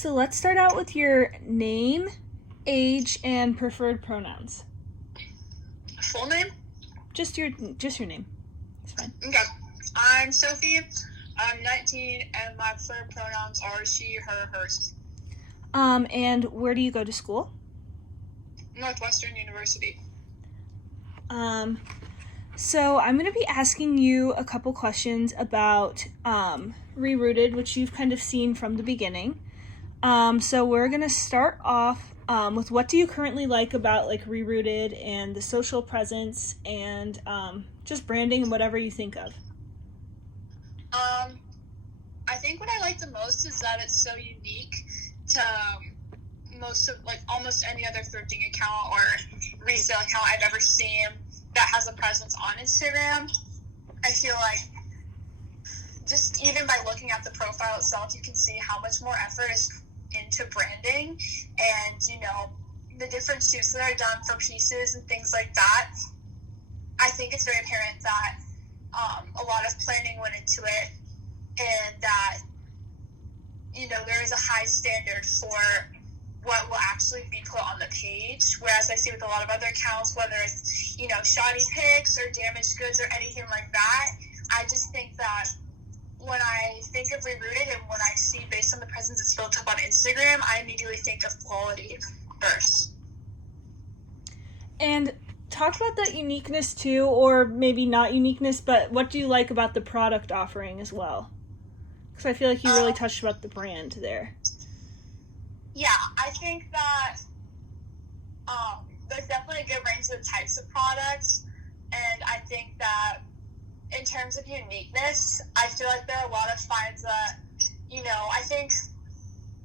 So let's start out with your name, age, and preferred pronouns. Full name? Just your name. It's fine. Okay. I'm Sophie. I'm 19, and my preferred pronouns are she, her, hers. And where do you go to school? Northwestern University. So I'm going to be asking you a couple questions about ReRooted, which you've kind of seen from the beginning. So we're going to start off with what do you currently like about like ReRooted and the social presence and just branding and whatever you think of. I think what I like the most is that it's so unique to almost any other thrifting account or resale account I've ever seen that has a presence on Instagram. I feel like just even by looking at the profile itself, you can see how much more effort is into branding and, the different shoots that are done for pieces and things like that. I think it's very apparent that a lot of planning went into it and that, there is a high standard for what will actually be put on the page, whereas I see with a lot of other accounts, whether it's, shoddy pics or damaged goods or anything like that, I just think that when I think of ReRooted and what I see based on the presence it's built up on Instagram, I immediately think of quality first. And talk about that uniqueness too, or maybe not uniqueness, but what do you like about the product offering as well? Because I feel like you really touched about the brand there. Yeah, I think that there's definitely a good range of the types of products, and I think that in terms of uniqueness, I feel like there are a lot of finds that, I think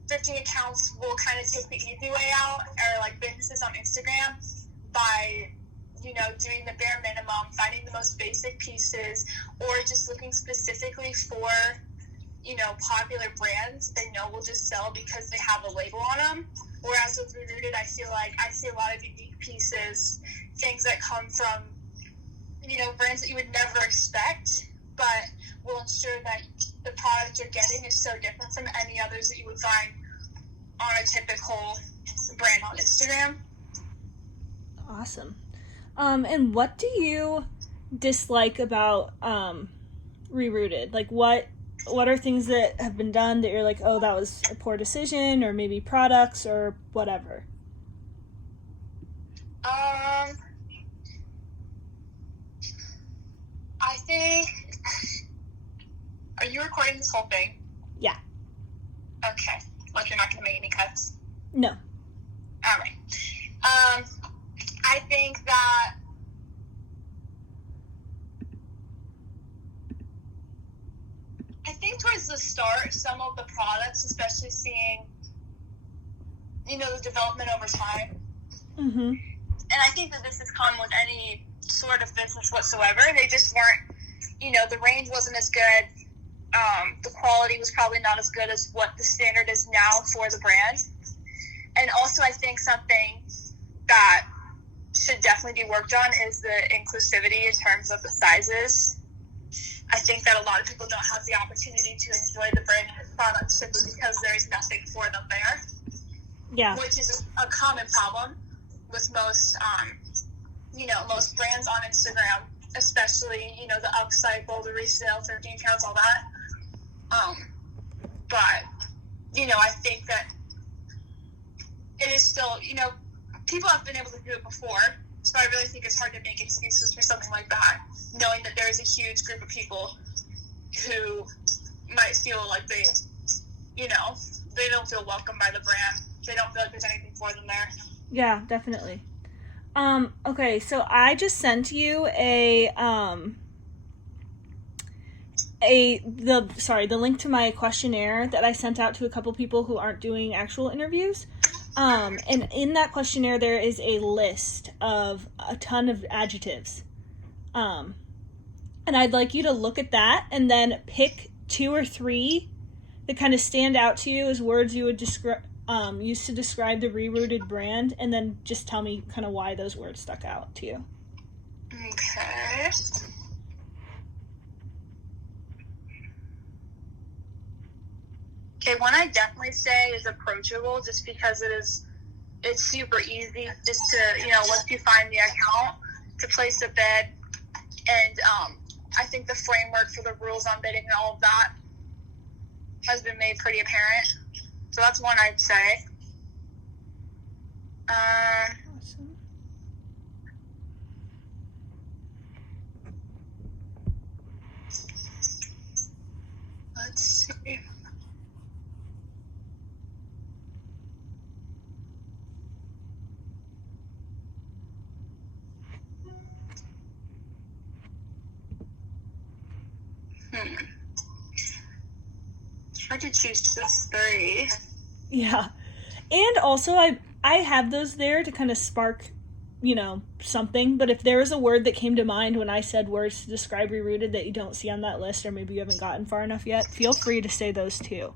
thrifting accounts will kind of take the easy way out, or like businesses on Instagram, by, doing the bare minimum, finding the most basic pieces, or just looking specifically for, popular brands they know will just sell because they have a label on them. Whereas with ReRooted, I feel like I see a lot of unique pieces, things that come from, brands that you would never expect, but will ensure that the product you're getting is so different from any others that you would find on a typical brand on Instagram. Awesome. And what do you dislike about ReRooted? Like what are things that have been done that you're like, oh, that was a poor decision, or maybe products or whatever? I think, are you recording this whole thing? Yeah. Okay. Like you're not going to make any cuts? No. All right. I think that towards the start, some of the products, especially seeing, the development over time. Mm-hmm. And I think that this has come with any sort of business whatsoever. They just weren't, the range wasn't as good. The quality was probably not as good as what the standard is now for the brand. And also I think something that should definitely be worked on is the inclusivity in terms of the sizes. I think that a lot of people don't have the opportunity to enjoy the brand and its products simply because there is nothing for them there. Yeah. Which is a common problem with most, most brands on Instagram, especially, the upcycle, the resale, thrifting accounts, all that. But, I think that it is still, people have been able to do it before, so I really think it's hard to make excuses for something like that, knowing that there is a huge group of people who might feel like they don't feel welcome by the brand. They don't feel like there's anything for them there. Yeah, definitely. Okay, so I just sent you the link to my questionnaire that I sent out to a couple people who aren't doing actual interviews. And in that questionnaire, there is a list of a ton of adjectives. And I'd like you to look at that and then pick 2 or 3 that kind of stand out to you as words you would use to describe the ReRooted brand, and then just tell me kind of why those words stuck out to you. Okay. Okay, one I definitely say is approachable, just because it's super easy just to, once you find the account, to place a bid. And I think the framework for the rules on bidding and all of that has been made pretty apparent. So that's one I'd say. Awesome. Let's see. Try to choose just 3. Yeah. And also I have those there to kind of spark, something. But if there was a word that came to mind when I said words to describe ReRooted that you don't see on that list, or maybe you haven't gotten far enough yet, feel free to say those too.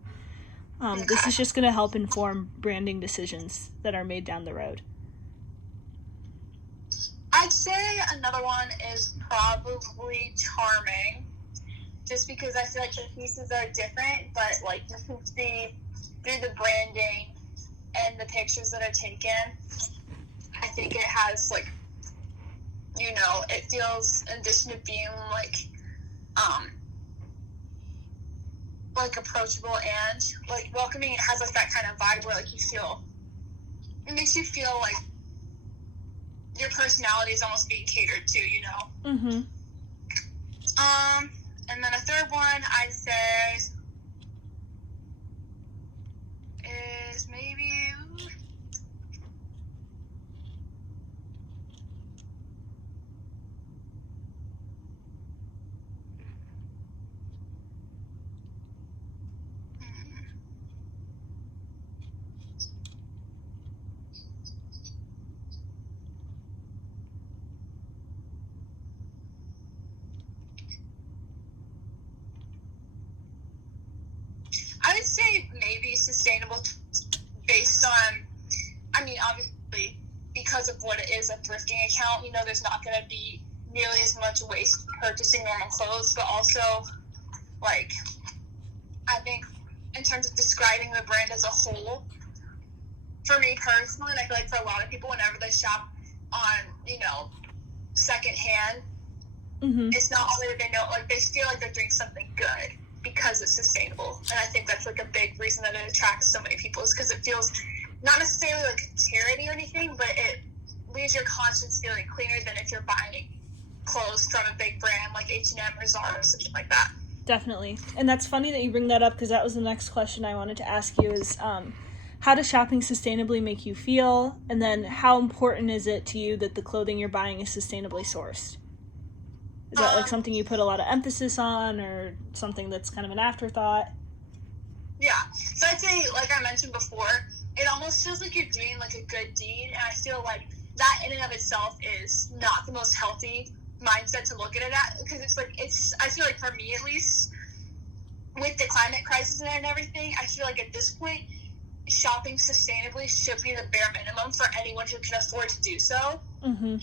This is just going to help inform branding decisions that are made down the road. I'd say another one is probably charming, just because I feel like the pieces are different, but like you can see through the branding and the pictures that are taken, I think it has it feels, in addition to being approachable and welcoming, it has that kind of vibe where it makes you feel like your personality is almost being catered to, Mm-hmm. And then a third one I'd say is maybe I would say maybe sustainable, based on, obviously, because of what it is, a thrifting account, there's not going to be nearly as much waste purchasing normal clothes, but also, I think in terms of describing the brand as a whole, for me personally, and I feel like for a lot of people, whenever they shop on, secondhand, Mm-hmm. it's not only that they know, they feel like they're doing something good because it's sustainable. And I think that's a big reason that it attracts so many people, is because it feels not necessarily like charity or anything, but it leaves your conscience feeling cleaner than if you're buying clothes from a big brand like H&M or Zara or something like that. Definitely. And that's funny that you bring that up, because that was the next question I wanted to ask you is, how does shopping sustainably make you feel? And then how important is it to you that the clothing you're buying is sustainably sourced? Is that something you put a lot of emphasis on, or something that's kind of an afterthought? Yeah. So I'd say, like I mentioned before, it almost feels like you're doing a good deed, and I feel like that in and of itself is not the most healthy mindset to look at it at, because I feel like, for me at least, with the climate crisis and everything, I feel like at this point, shopping sustainably should be the bare minimum for anyone who can afford to do so. Mm-hmm.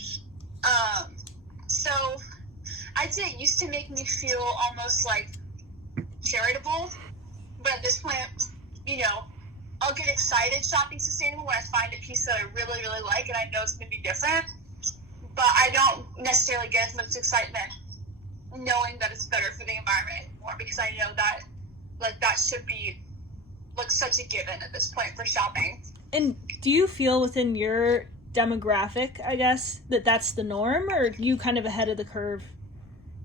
So I'd say it used to make me feel almost charitable, but at this point, I'll get excited shopping sustainable when I find a piece that I really, really like and I know it's going to be different, but I don't necessarily get as much excitement knowing that it's better for the environment anymore, because I know that that should be such a given at this point for shopping. And do you feel within your demographic, I guess, that that's the norm, or are you kind of ahead of the curve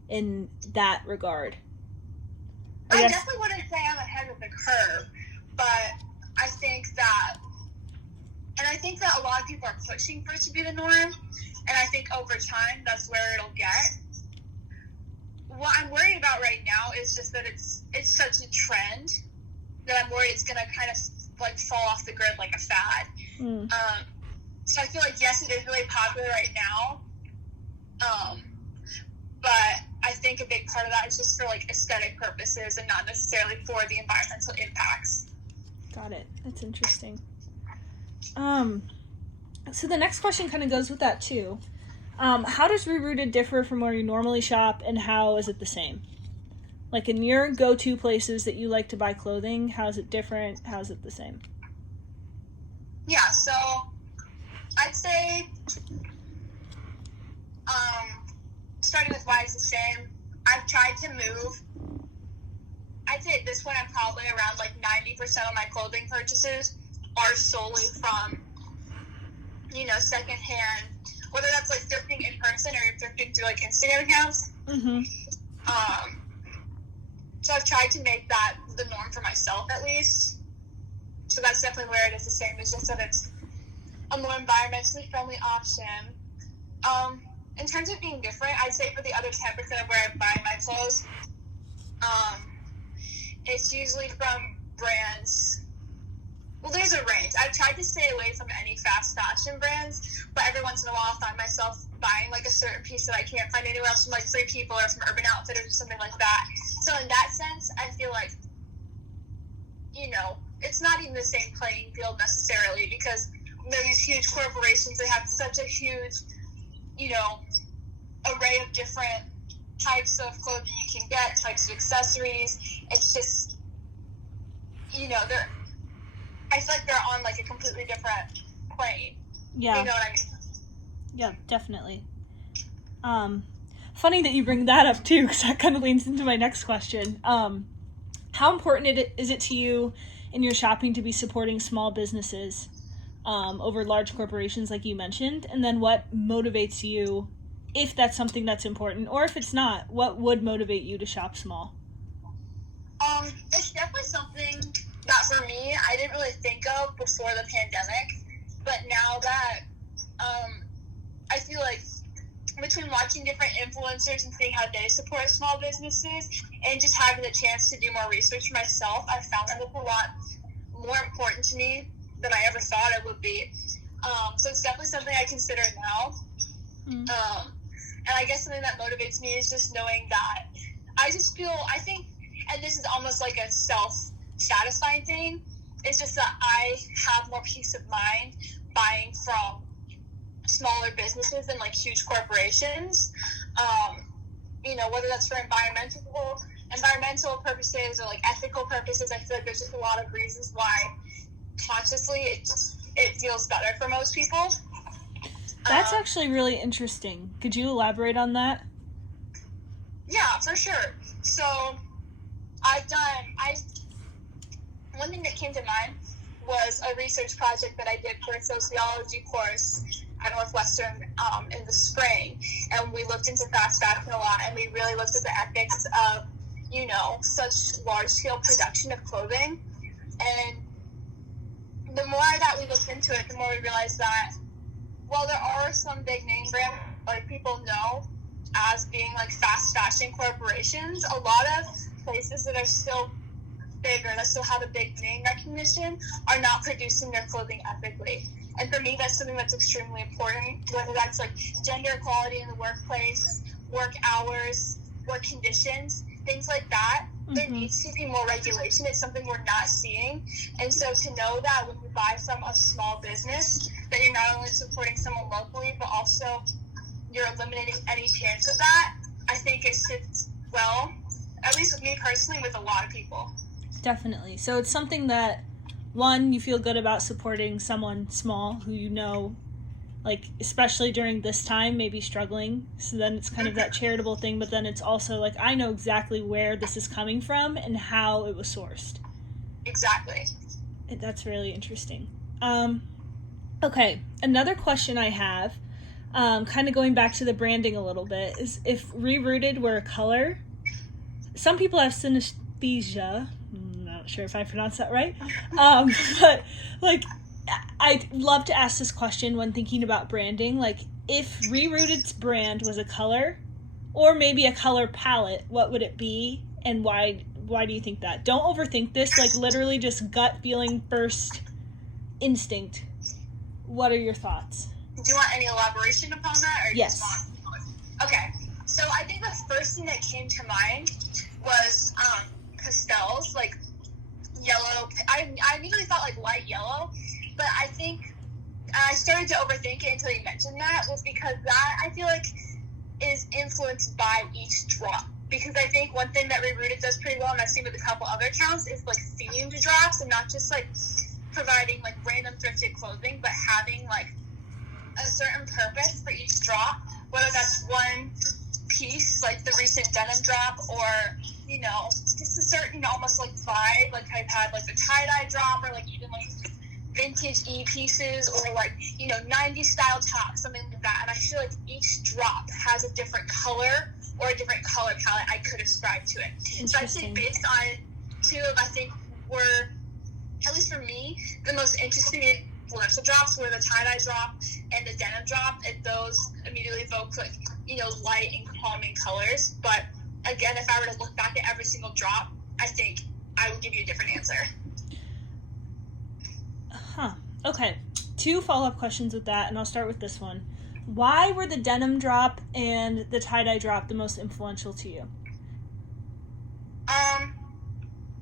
in that regard? I definitely wouldn't say I'm ahead of the curve, but I think that a lot of people are pushing for it to be the norm, and I think over time that's where it'll get. What I'm worried about right now is just that it's such a trend that I'm worried it's gonna kind of fall off the grid like a fad. So I feel like, yes, it is really popular right now, but I think a big part of that is just for aesthetic purposes and not necessarily for the environmental impacts. Got it. That's interesting. So the next question kind of goes with that too. How does ReRooted differ from where you normally shop, and how is it the same? Like, in your go-to places that you like to buy clothing, how's it different? How's it the same? Yeah, so I'd say, starting with why it's the same, I've tried to move. I'd say at this point I'm probably around like 90% of my clothing purchases are solely from, secondhand, whether that's like thrifting in person or you're thrifting through like Instagram accounts. Mm-hmm. So I've tried to make that the norm for myself at least. So that's definitely where it is the same. It's just that it's a more environmentally friendly option. In terms of being different, I'd say for the other 10% of where I buy my clothes, it's usually from brands. Well, there's a range. I've tried to stay away from any fast fashion brands, but every once in a while I find myself buying like a certain piece that I can't find anywhere else from like Free People or from Urban Outfitters or something like that. So in that sense, I feel like, it's not even the same playing field necessarily, because they're these huge corporations. They have such a huge, array of different types of clothing you can get, types of accessories. It's just, I feel like they're on like a completely different plane. Yeah. You know what I mean? Yeah, definitely. Funny that you bring that up too, because that kind of leans into my next question. How important is it to you in your shopping to be supporting small businesses over large corporations like you mentioned? And then what motivates you, if that's something that's important, or if it's not, what would motivate you to shop small? It's definitely something that for me, I didn't really think of before the pandemic, but now that I feel like between watching different influencers and seeing how they support small businesses and just having the chance to do more research for myself, I found that it's a lot more important to me than I ever thought it would be. So it's definitely something I consider now. And I guess something that motivates me is just knowing that I think, and this is almost like a self-satisfying thing, it's just that I have more peace of mind buying from smaller businesses than like huge corporations. Whether that's for environmental purposes or like ethical purposes, I feel like there's just a lot of reasons why consciously it feels better for most people. That's actually really interesting. Could you elaborate on that? Yeah, for sure. So one thing that came to mind was a research project that I did for a sociology course at Northwestern in the spring, and we looked into fast fashion a lot, and we really looked at the ethics of, such large-scale production of clothing. And the more that we looked into it, the more we realized that while there are some big name brands like people know as being like fast fashion corporations, a lot of places that are still bigger, that still have a big name recognition, are not producing their clothing ethically. And for me, that's something that's extremely important, whether that's like gender equality in the workplace, work hours, work conditions, things like that. Mm-hmm. There needs to be more regulation. It's something we're not seeing. And so to know that when you buy from a small business, that you're not only supporting someone locally, but also you're eliminating any chance of that, I think it sits well, at least with me personally, with a lot of people. Definitely. So it's something that, one, you feel good about supporting someone small who like, especially during this time, may be struggling. So then it's kind of that charitable thing, but then it's also like, I know exactly where this is coming from and how it was sourced. Exactly. That's really interesting. Okay, another question I have, kind of going back to the branding a little bit, is if ReRooted were a color, some people have synesthesia. I'm not sure if I pronounced that right. But like, I'd love to ask this question when thinking about branding. Like, if ReRooted's brand was a color, or maybe a color palette, what would it be, and why do you think that? Don't overthink this. Like, literally just gut feeling, first instinct. What are your thoughts? Do you want any elaboration upon that? Or yes. Okay. So I think the first thing that came to mind was pastels, like yellow. I immediately thought like light yellow, but I think I started to overthink it until you mentioned that, was because that I feel like is influenced by each drop. because I think one thing that ReRooted does pretty well, and I've seen with a couple other accounts, is like themed drops and not just like providing like random thrifted clothing, but having like a certain purpose for each drop, whether that's one piece, like the recent denim drop, or just a certain almost like vibe. Like I've had like the tie-dye drop, or like even like vintage pieces, or like 90s style top, something like that. And I feel like each drop has a different color or a different color palette I could ascribe to it. So I'd say based on two of, I think, were, at least for me, the most interesting influential drops were the tie-dye drop and the denim drop, and those immediately evoke like light and calming colors. But again, if I were to look back at every single drop, I think I would give you a different answer. Okay, 2 follow-up questions with that, and I'll start with this one. Why were the denim drop and the tie-dye drop the most influential to you?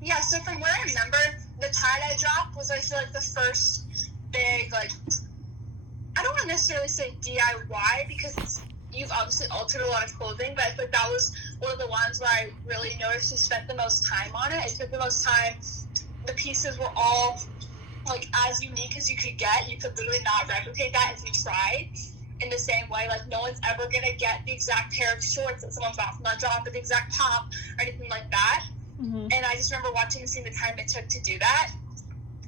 Yeah, so from what I remember, the tie-dye drop was, I feel like, the first big, like, I don't want to necessarily say DIY, because you've obviously altered a lot of clothing, but I feel like that was one of the ones where I really noticed you spent the most time on it. It took the most time. The pieces were all like as unique as you could get. You could literally not replicate that if you tried. In the same way, like no one's ever gonna get the exact pair of shorts that someone bought from that drop, or the exact top, or anything like that. Mm-hmm. And I just remember watching and seeing the time it took to do that.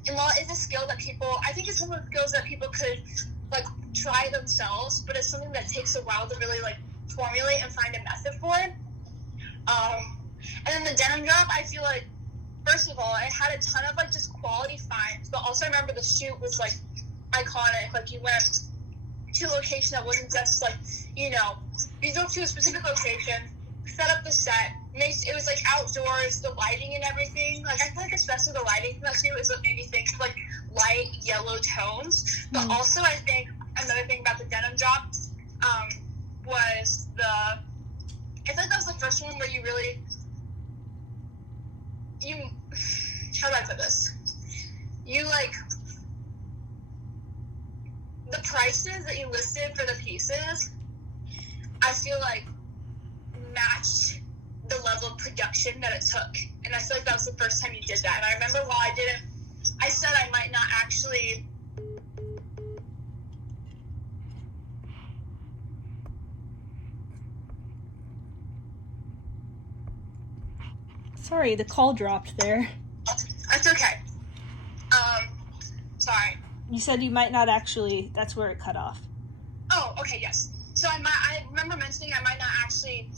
And while it is a skill that I think it's one of the skills that people could like try themselves, but it's something that takes a while to really like formulate and find a method for it. And then the denim drop, I feel like, first of all, it had a ton of like just quality finds, but also I remember the shoot was like iconic. Like you went to a location that wasn't just like, you drove to a specific location, set up the set, it was like outdoors, the lighting and everything. Like I feel like especially the lighting from that shoot is what made me think of like light yellow tones. But also I think another thing about the denim drop was I feel like that was the first one where you really, how do I put this? You like, the prices that you listed for the pieces, I feel like matched the level of production that it took. And I feel like that was the first time you did that. And I remember while I said I might not actually Sorry, the call dropped there. That's okay. Sorry. You said you might not actually, that's where it cut off. Oh, okay, yes. So I remember mentioning I might not actually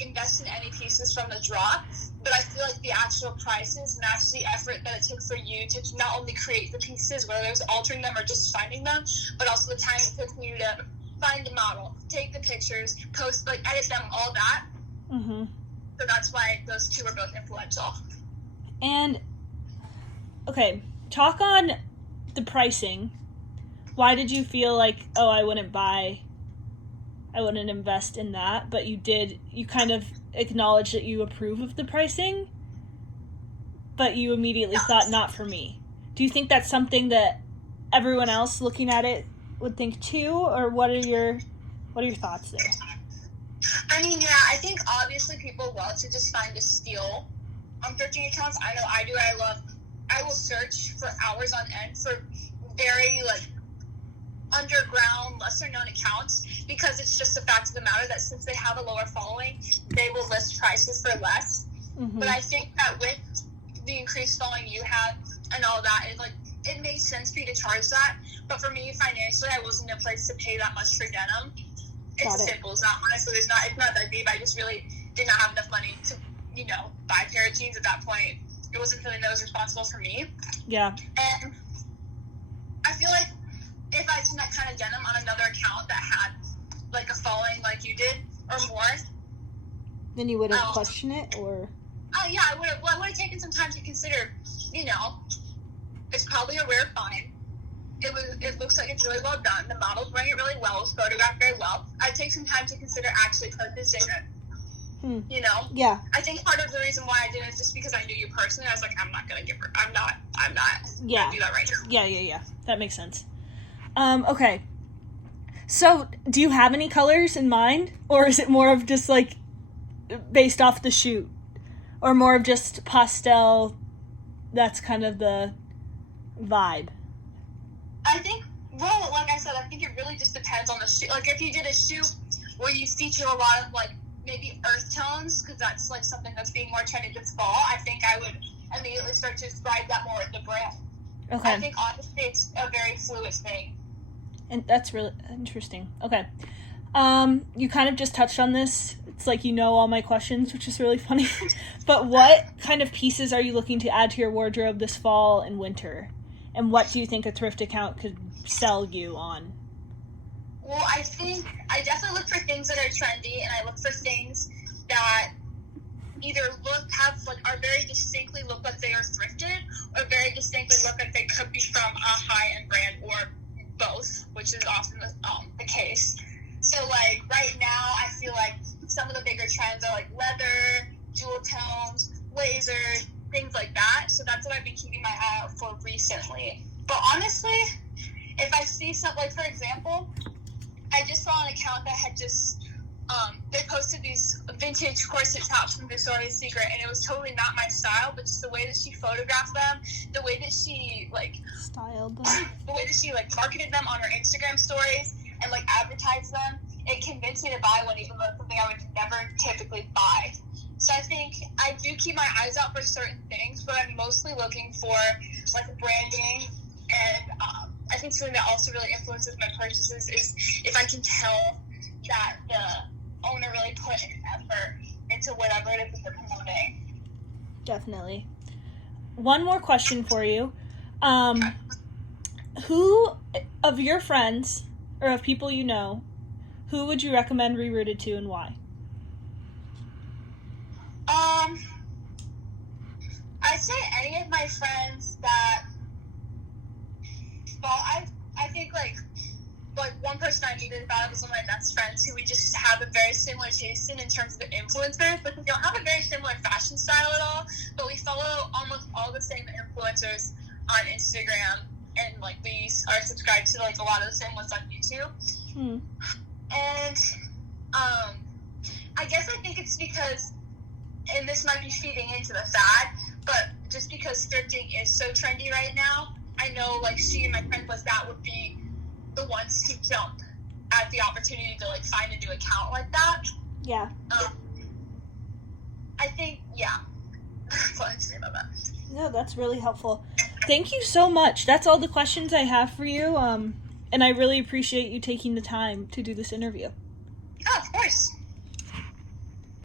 invest in any pieces from the drop, but I feel like the actual prices match the effort that it took for you to not only create the pieces, whether it was altering them or just finding them, but also the time it took for you to find the model, take the pictures, post, edit them, all that. Mm-hmm. So that's why those two are both influential. And, okay, talk on the pricing. Why did you feel like, I wouldn't invest in that, but you kind of acknowledge that you approve of the pricing, but you immediately thought, not for me. Do you think that's something that everyone else looking at it would think too, or what are your thoughts there? I mean, yeah, I think obviously people love to just find a steal on thrifting accounts. I know I do. I will search for hours on end for very underground, lesser known accounts, because it's just a fact of the matter that since they have a lower following, they will list prices for less. Mm-hmm. But I think that with the increased following you have and all that, it made sense for you to charge that. But for me, financially, I wasn't in a place to pay that much for denim. It's as simple as that. Honestly, it's not that deep. I just really did not have enough money to, buy a pair of jeans at that point. It wasn't something that was responsible for me. Yeah. And I feel like if I seen that kind of denim on another account that had a following like you did or more, then you wouldn't question it, or? Yeah, I would have taken some time to consider. It's probably a rare find. It looks like it's really well done. The model's wearing it really well. It's photographed very well. I'd take some time to consider actually purchasing it. Yeah. I think part of the reason why I did it is just because I knew you personally. I was like, I'm not gonna give her. I'm not Yeah. gonna do that right now. Yeah. That makes sense. Okay. So, do you have any colors in mind, or is it more of just based off the shoot? Or more of just pastel, that's kind of the vibe? I think, well, like I said, I think it really just depends on the shoot. Like, if you did a shoot where you feature a lot of, like, maybe earth tones, because that's, like, something that's being more trendy this fall, I think I would immediately start to describe that more with the brand. Okay. I think, honestly, it's a very fluid thing. And that's really interesting. Okay. You kind of just touched on this. It's like you know all my questions, which is really funny. But what kind of pieces are you looking to add to your wardrobe this fall and winter? And what do you think a thrift account could sell you on? Well, I think I definitely look for things that are trendy, and I look for things that either are very distinctly look like they are thrifted, or very distinctly look like they could be from a high-end brand, or both, which is often the case. So, like, right now, I feel like some of the bigger trends are, like, leather, jewel tones, lasers, things like that. So that's what I've been keeping my eye out for recently. But honestly, if I see something, like, for example, I just saw an account that had just, they posted these vintage corset tops from Victoria's Secret, and it was totally not my style, but just the way that she photographed them, the way that she, like, styled them, the way that she, like, marketed them on her Instagram stories and, like, advertised them, it convinced me to buy one, even though it's something I would never typically buy. So I think I do keep my eyes out for certain things, but I'm mostly looking for, like, branding, and I think something that also really influences my purchases is if I can tell that the owner really put an effort into whatever it is that they're promoting. Definitely. One more question for you. Who of your friends or of people you know, who would you recommend ReRooted to and why? I'd say any of my friends that, well, I think, like one person I needed about it was one of my best friends who we just have a very similar taste in terms of the influencers, but we don't have a very similar fashion style at all, but we follow almost all the same influencers on Instagram, and, like, we are subscribed to, like, a lot of the same ones on YouTube. And I guess I think it's because, and this might be feeding into the fad, but just because thrifting is so trendy right now, I know, like, she and my friends like that would be the ones to jump at the opportunity to, like, find a new account like that. Yeah. I think, yeah. That's all I have to say about that. No, that's really helpful. Thank you so much. That's all the questions I have for you. And I really appreciate you taking the time to do this interview. Yeah, of course.